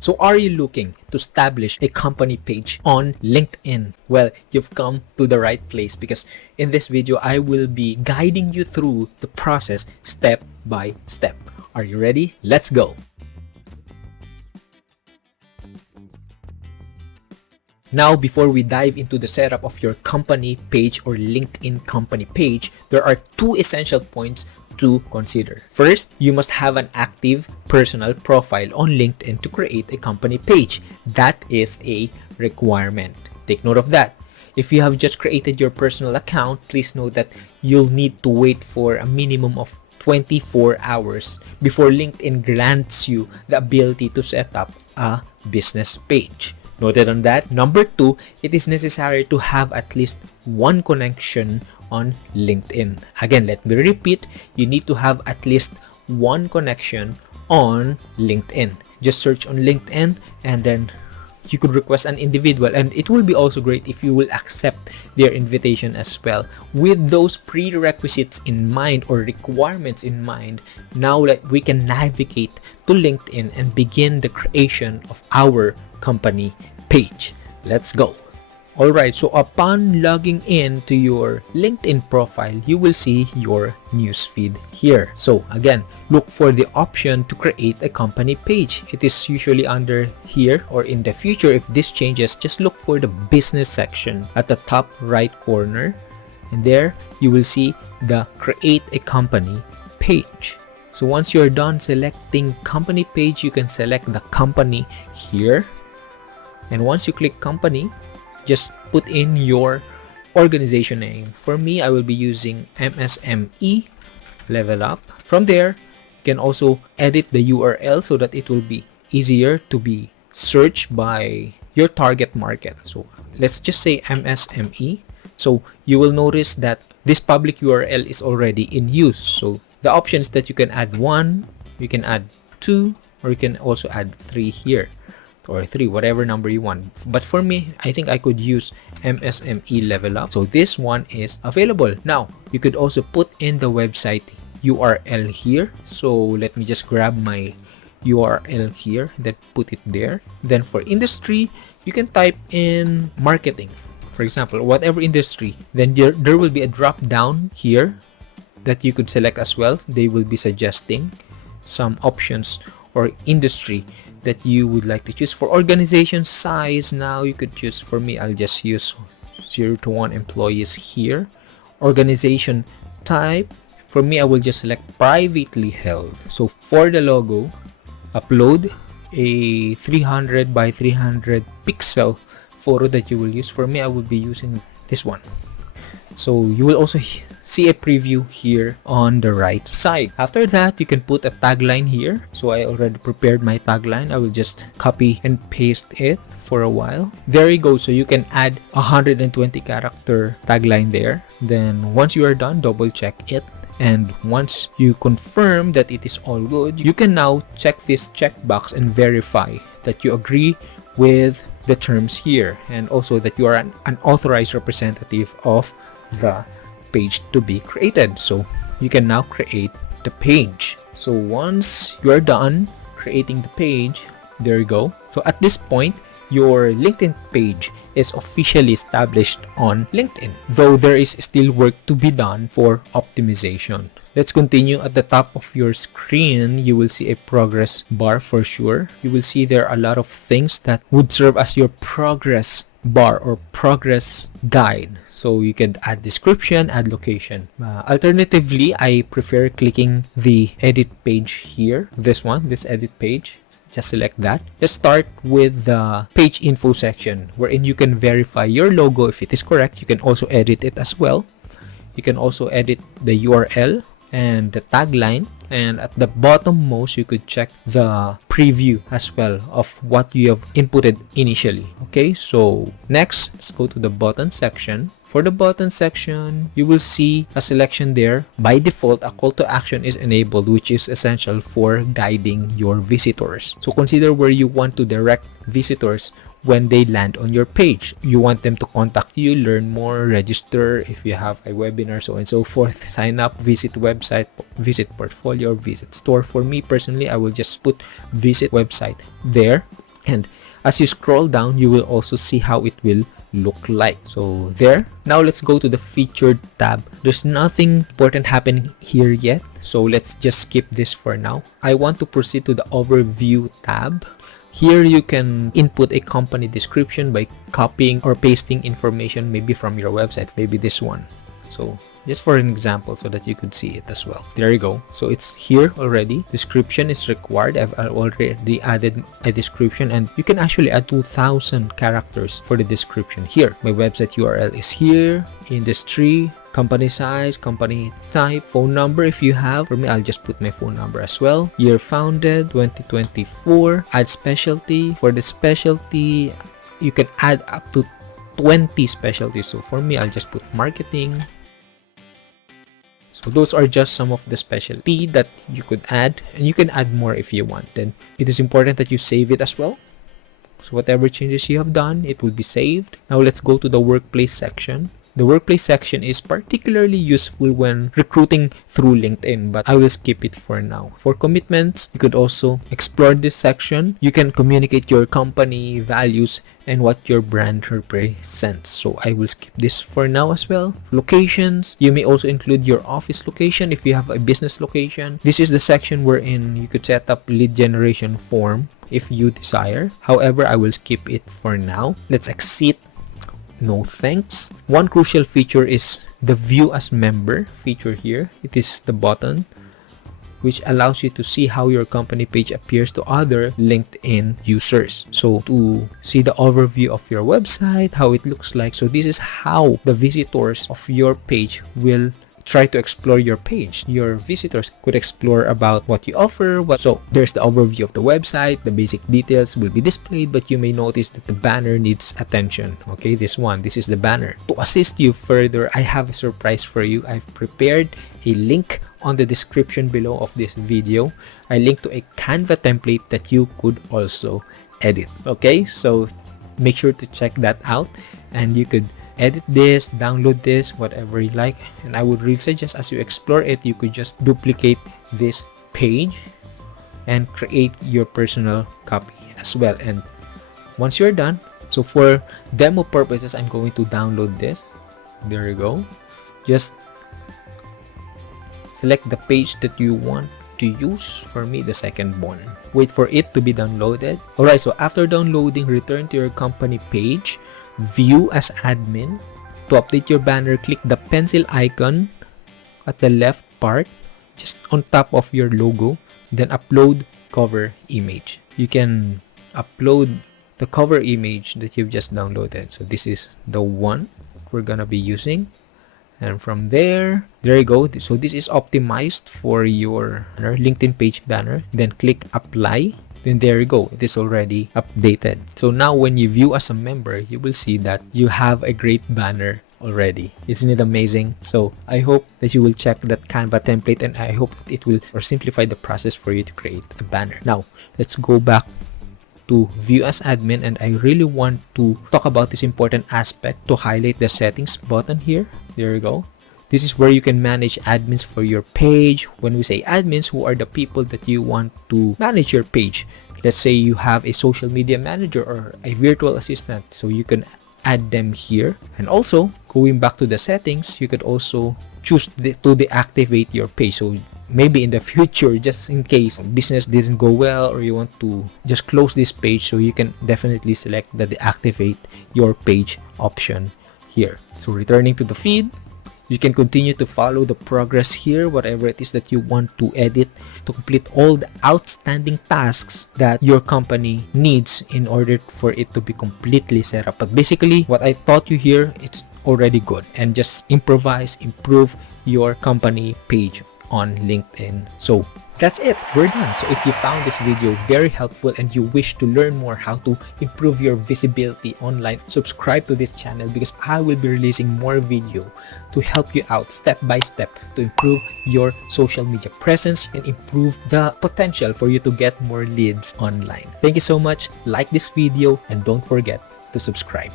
So are you looking to establish a company page on LinkedIn? Well, you've come to the right place, because in this video, I will be guiding you through the process step by step. Are you ready? Let's go. Now, before we dive into the setup of your company page or LinkedIn company page, there are two essential points to consider. First, you must have an active personal profile on LinkedIn to create a company page. That is a requirement. Take note of that. If you have just created your personal account, please note that you'll need to wait for a minimum of 24 hours before LinkedIn grants you the ability to set up a business page. Noted on that. Number two, it is necessary to have at least one connection on LinkedIn. Again, let me repeat, you need to have at least one connection on LinkedIn. Just search on LinkedIn and then you could request an individual, and it will be also great if you will accept their invitation as well. With those prerequisites in mind or requirements in mind, now we can navigate to LinkedIn and begin the creation of our company page. Let's go. Alright, so upon logging in to your LinkedIn profile, you will see your newsfeed here. So again, look for the option to create a company page. It is usually under here, or in the future, if this changes, just look for the business section at the top right corner. And there you will see the create a company page. So once you're done selecting company page, you can select the company here. And once you click company, just put in your organization name. For me, I will be using MSME Level Up. From there, you can also edit the URL so that it will be easier to be searched by your target market. So let's just say MSME. So you will notice that this public URL is already in use. So the option is that you can add 1, you can add 2, or you can also add 3 here. Or 3, whatever number you want. But for me, I think I could use MSME Level Up. So this one is available. Now, you could also put in the website URL here. So let me just grab my URL here, then put it there. Then for industry, you can type in marketing. For example, whatever industry. Then there will be a drop down here that you could select as well. They will be suggesting some options or industry that you would like to choose. For organization size, now you could choose, for me, I'll just use 0 to 1 employees here. Organization type, for me, I will just select privately held. So for the logo, upload a 300 by 300 pixel photo that you will use. For me, I will be using this one. So you will also see a preview here on the right side. After that, you can put a tagline here. So I already prepared my tagline. I will just copy and paste it for a while. There you go. So you can add 120 character tagline there. Then once you are done, double check it. And once you confirm that it is all good, you can now check this checkbox and verify that you agree with the terms here, and also that you are an authorized representative of the page to be created. So you can now create the page. So once you're done creating the page, there you go. So at this point, your LinkedIn page is officially established on LinkedIn, though there is still work to be done for optimization. Let's continue. At the top of your screen, you will see a progress bar for sure. You will see there are a lot of things that would serve as your progress bar or progress guide. So you can add description, add location. Alternatively, I prefer clicking the edit page here. This one, this edit page. Just select that. Let's start with the page info section, wherein you can verify your logo if it is correct. You can also edit it as well. You can also edit the URL and the tagline, and at the bottom most you could check the preview as well of what you have inputted initially. Okay, so next, let's go to the button section. For the button section, you will see a selection there. By default, a call to action is enabled, which is essential for guiding your visitors. So consider where you want to direct visitors when they land on your page. You want them to contact you, learn more, register if you have a webinar, so on and so forth, sign up, visit website, visit portfolio, visit store. For me personally, I will just put visit website there. And as you scroll down, you will also see how it will look like. So there. Now let's go to the featured tab. There's nothing important happening here yet, so let's just skip this for now. I want to proceed to the overview tab. Here you can input a company description by copying or pasting information maybe from your website, maybe this one. So just for an example so that you could see it as well. There you go. So it's here already. Description is required. I've already added a description, and you can actually add 2,000 characters for the description here. My website URL is here, industry, company size, company type, phone number if you have. For me, I'll just put my phone number as well. Year founded, 2024. Add specialty. For the specialty, you can add up to 20 specialties. So for me, I'll just put marketing. So those are just some of the specialty that you could add, and you can add more if you want. Then it is important that you save it as well. So whatever changes you have done, it will be saved. Now let's go to the workplace section. The workplace section is particularly useful when recruiting through LinkedIn, but I will skip it for now. For commitments, you could also explore this section. You can communicate your company values and what your brand represents. So I will skip this for now as well. Locations, you may also include your office location if you have a business location. This is the section wherein you could set up lead generation form if you desire. However, I will skip it for now. Let's exit. No thanks. One crucial feature is the view as member feature here. It is the button which allows you to see how your company page appears to other LinkedIn users. So to see the overview of your website, how it looks like. So this is how the visitors of your page will try to explore your page. Your visitors could explore about what you offer. So there's the overview of the website. The basic details will be displayed, but you may notice that the banner needs attention. Okay, this is the banner. To assist you further, I have a surprise for you. I've prepared a link on the description below of this video. I link to a Canva template that you could also edit. Okay, so make sure to check that out, and you could edit this, download this, whatever you like. And I would really suggest, as you explore it, you could just duplicate this page and create your personal copy as well. And once you're done, so for demo purposes, I'm going to download this. There you go. Just select the page that you want to use. For me, the second one. Wait for it to be downloaded. Alright, so after downloading, return to your company page. View as admin. To update your banner, click the pencil icon at the left part, just on top of your logo. Then upload cover image. You can upload the cover image that you've just downloaded. So this is the one we're gonna be using. And from there you go. So this is optimized for your LinkedIn page banner. Then click apply. Then there you go. It is already updated. So now when you view as a member, you will see that you have a great banner already. Isn't it amazing? So I hope that you will check that Canva template, and I hope that it will simplify the process for you to create a banner. Now let's go back to view as admin, and I really want to talk about this important aspect to highlight the settings button here. There you go. This is where you can manage admins for your page. When we say admins, who are the people that you want to manage your page? Let's say you have a social media manager or a virtual assistant, so you can add them here. And also, going back to the settings, you could also choose to deactivate your page. So maybe in the future, just in case business didn't go well, or you want to just close this page, so you can definitely select the deactivate your page option here. So returning to the feed, you can continue to follow the progress here, whatever it is that you want to edit, to complete all the outstanding tasks that your company needs in order for it to be completely set up. But basically, what I taught you here, it's already good. And just improvise, improve your company page on LinkedIn. So that's it. We're done. So if you found this video very helpful and you wish to learn more how to improve your visibility online, subscribe to this channel, because I will be releasing more video to help you out step by step to improve your social media presence and improve the potential for you to get more leads online. Thank you so much. Like this video and don't forget to subscribe.